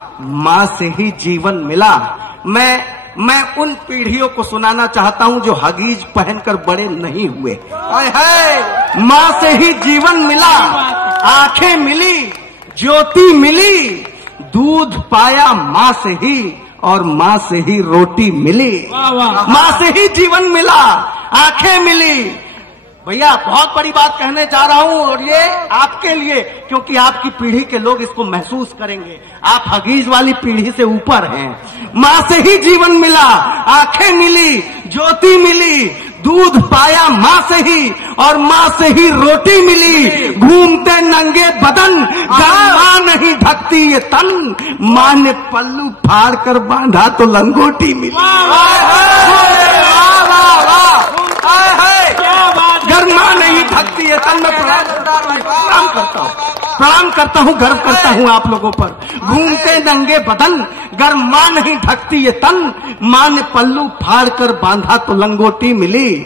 माँ से ही जीवन मिला। मैं उन पीढ़ियों को सुनाना चाहता हूँ जो हगीज पहनकर बड़े नहीं हुए। माँ से ही जीवन मिला, आंखें मिली, ज्योति मिली, दूध पाया माँ से ही और माँ से ही रोटी मिली। माँ से ही जीवन मिला, आंखें मिली। भैया बहुत बड़ी बात कहने जा रहा हूं और ये आपके लिए, क्योंकि आपकी पीढ़ी के लोग इसको महसूस करेंगे। आप हगीज वाली पीढ़ी से ऊपर हैं। माँ से ही जीवन मिला, आंखें मिली, ज्योति मिली, दूध पाया माँ से ही और माँ से ही रोटी मिली। घूमते नंगे बदन, घर माँ नहीं ढकती ये तन, माँ ने पल्लू फाड़ कर बांधा तो लंगोटी मिली। घर माँ नहीं ढकती है तन। मैं प्रणाम करता हूँ, गर्व करता हूँ आप लोगों पर। घूमते नंगे बदन, घर माँ नहीं ढकती ये तन, माँ ने पल्लू फाड़ कर बांधा तो लंगोटी मिली।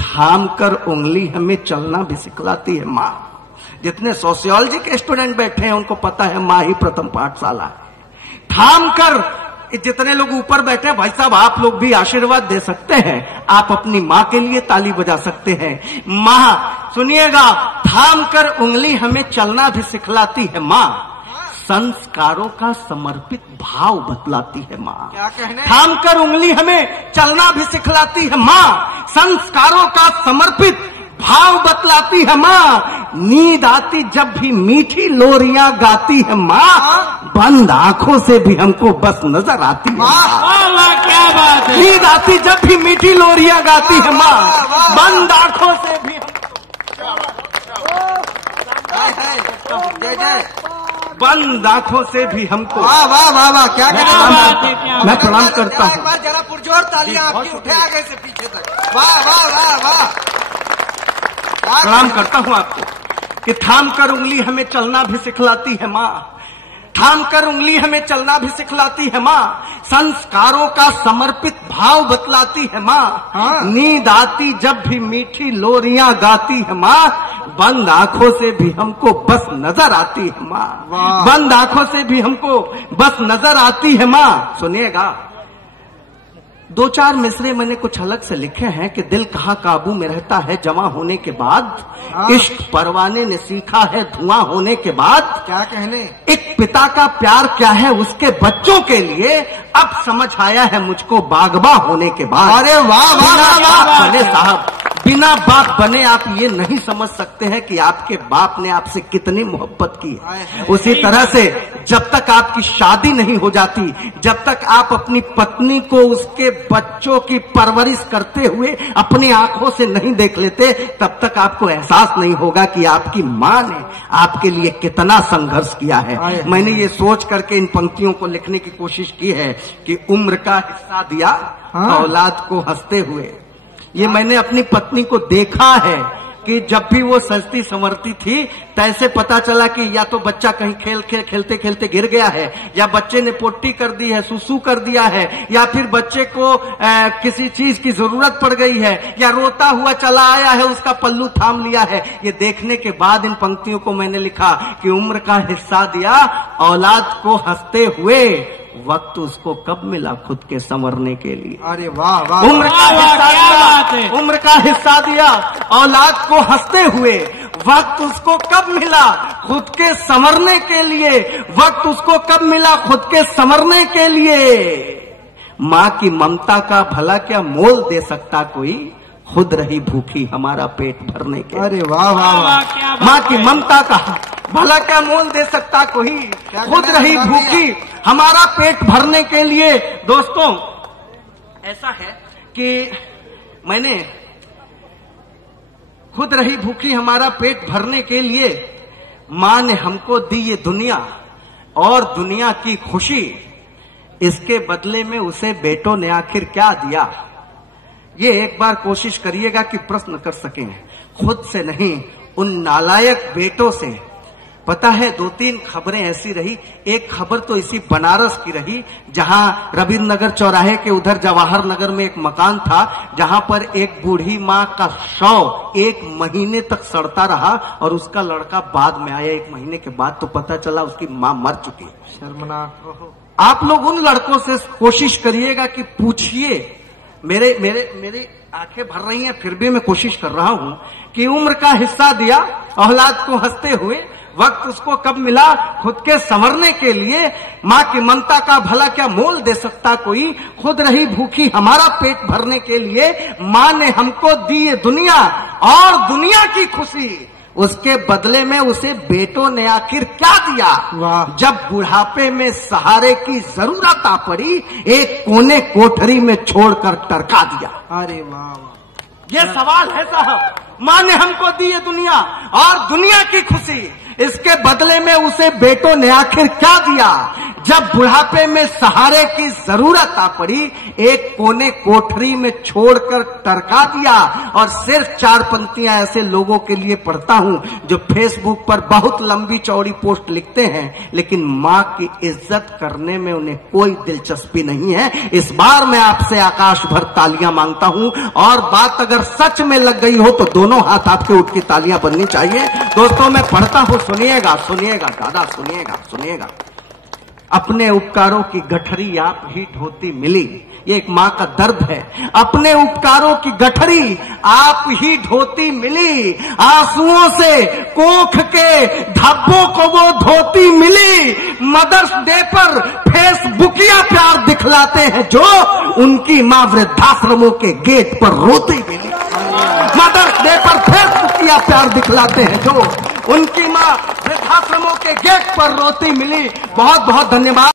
थाम कर उंगली हमें चलना भी सिखलाती है माँ। जितने सोशियोलॉजी के स्टूडेंट बैठे हैं उनको पता है माँ ही प्रथम पाठशाला है। थाम कर, जितने लोग ऊपर बैठे हैं भाई साहब, आप लोग भी आशीर्वाद दे सकते हैं। आप अपनी माँ के लिए ताली बजा सकते हैं। माँ सुनिएगा, थाम कर उंगली हमें चलना भी सिखलाती है माँ, संस्कारों का समर्पित भाव बतलाती है माँ। क्या कहने? थाम कर उंगली हमें चलना भी सिखलाती है माँ, संस्कारों का समर्पित भाव बतलाती है माँ। नींद आती जब भी मीठी लोरियां गाती है माँ, बंद आंखों से भी हमको बस नजर आती है माँ। क्या बात है? नींद आती जब भी मीठी लोरियां गाती है माँ, बंद आंखों से भी बंद आंखों से भी हमको। वाह वाह वाह वाह, क्या मैं प्रणाम करता हूँ। जरा पुरजोर तालियां आपकी उठे आगे से पीछे तक। वाह वाह वाह वाह, प्रणाम करता हूँ आपको कि थाम कर उंगली हमें चलना भी सिखलाती है माँ। थाम कर उंगली हमें चलना भी सिखलाती है माँ, संस्कारों का समर्पित भाव बतलाती है माँ। नींद आती जब भी मीठी लोरियां गाती है माँ, बंद आंखों से भी हमको बस नजर आती है माँ। बंद आंखों से भी हमको बस नजर आती है माँ। सुनिएगा, दो चार मिसरे मैंने कुछ अलग से लिखे हैं कि दिल कहाँ काबू में रहता है जवां होने के बाद, इश्क परवाने ने सीखा है धुआं होने के बाद। क्या कहने? एक पिता का प्यार क्या है उसके बच्चों के लिए, अब समझ आया है मुझको बागबा होने के बाद। अरे वाह वाह वाह बने साहब, बिना बाप बने आप ये नहीं समझ सकते हैं कि आपके बाप ने आपसे कितनी मोहब्बत की है। उसी तरह से जब तक आपकी शादी नहीं हो जाती, जब तक आप अपनी पत्नी को उसके बच्चों की परवरिश करते हुए अपनी आंखों से नहीं देख लेते, तब तक आपको एहसास नहीं होगा कि आपकी माँ ने आपके लिए कितना संघर्ष किया है। मैंने ये सोच करके इन पंक्तियों को लिखने की कोशिश की है कि उम्र का हिस्सा दिया औलाद को हंसते हुए। ये मैंने अपनी पत्नी को देखा है कि जब भी वो सजती संवरती थी, तैसे पता चला कि या तो बच्चा कहीं खेलते खेलते गिर गया है, या बच्चे ने पोटी कर दी है, सुसु कर दिया है, या फिर बच्चे को किसी चीज की जरूरत पड़ गई है, या रोता हुआ चला आया है, उसका पल्लू थाम लिया है। ये देखने के बाद इन पंक्तियों को मैंने लिखा कि उम्र का हिस्सा दिया औलाद को हंसते हुए, वक्त उसको कब मिला खुद के संवरने के लिए। अरे वाह वाह, उम्र का हिस्सा दिया, उम्र का हिस्सा दिया औलाद को हंसते हुए, वक्त उसको कब मिला खुद के संवरने के लिए। वक्त उसको कब मिला खुद के संवरने के लिए। माँ की ममता का भला क्या मोल दे सकता कोई, खुद रही भूखी हमारा पेट भरने के। अरे वाह वाह वाह, माँ की ममता का भला क्या मोल दे सकता कोई, खुद रही भूखी हमारा पेट भरने के लिए। दोस्तों, ऐसा है कि मैंने खुद रही भूखी हमारा पेट भरने के लिए, माँ ने हमको दी ये दुनिया और दुनिया की खुशी, इसके बदले में उसे बेटों ने आखिर क्या दिया। ये एक बार कोशिश करिएगा कि प्रश्न कर सकें, खुद से नहीं, उन नालायक बेटों से, पता है 2-3 खबरें ऐसी रही। एक खबर तो इसी बनारस की रही, जहां रविंद्र नगर चौराहे के उधर जवाहर नगर में एक मकान था, जहां पर एक बूढ़ी माँ का शव 1 महीने तक सड़ता रहा और उसका लड़का बाद में आया। 1 महीने के बाद तो पता चला उसकी माँ मर चुकी है। शर्मनाक। आप लोग उन लड़कों से कोशिश करिएगा कि पूछिए, मेरी आंखें भर रही हैं फिर भी मैं कोशिश कर रहा हूं कि उम्र का हिस्सा दिया औलाद को हंसते हुए, वक्त उसको कब मिला खुद के संवरने के लिए। माँ की ममता का भला क्या मोल दे सकता कोई, खुद रही भूखी हमारा पेट भरने के लिए। माँ ने हमको दी ये दुनिया और दुनिया की खुशी, उसके बदले में उसे बेटों ने आखिर क्या दिया। वाह। जब बुढ़ापे में सहारे की जरूरत आ पड़ी, एक कोने कोठरी में छोड़कर टरका दिया। अरे वाह। ये सवाल है साहब। माँ ने हमको दी ये दुनिया और दुनिया की खुशी, इसके बदले में उसे बेटों ने आखिर क्या दिया। जब बुढ़ापे में सहारे की जरूरत आ पड़ी, एक कोने कोठरी में छोड़कर टरका दिया। और सिर्फ 4 पंक्तियां ऐसे लोगों के लिए पढ़ता हूं जो फेसबुक पर बहुत लंबी चौड़ी पोस्ट लिखते हैं, लेकिन माँ की इज्जत करने में उन्हें कोई दिलचस्पी नहीं है। इस बार मैं आपसे आकाश भर तालियां मांगता हूं, और बात अगर सच में लग गई हो तो दोनों हाथ आपके उठ की तालियां बननी चाहिए। दोस्तों मैं पढ़ता हूं, सुनिएगा दादा, सुनिएगा। अपने उपकारों की गठरी आप ही ढोती मिली, ये एक माँ का दर्द है। अपने उपकारों की गठरी आप ही ढोती मिली, आंसुओं से कोख के धब्बों को वो धोती मिली। मदर्स डे पर फेसबुकिया प्यार दिखलाते हैं जो, उनकी माँ वृद्धाश्रमों के गेट पर रोती मिली। मदर्स डे पर फेसबुकिया प्यार दिखलाते हैं जो, उनकी माँ वृद्धाश्रमों के गेट पर रोती मिली। बहुत बहुत धन्यवाद।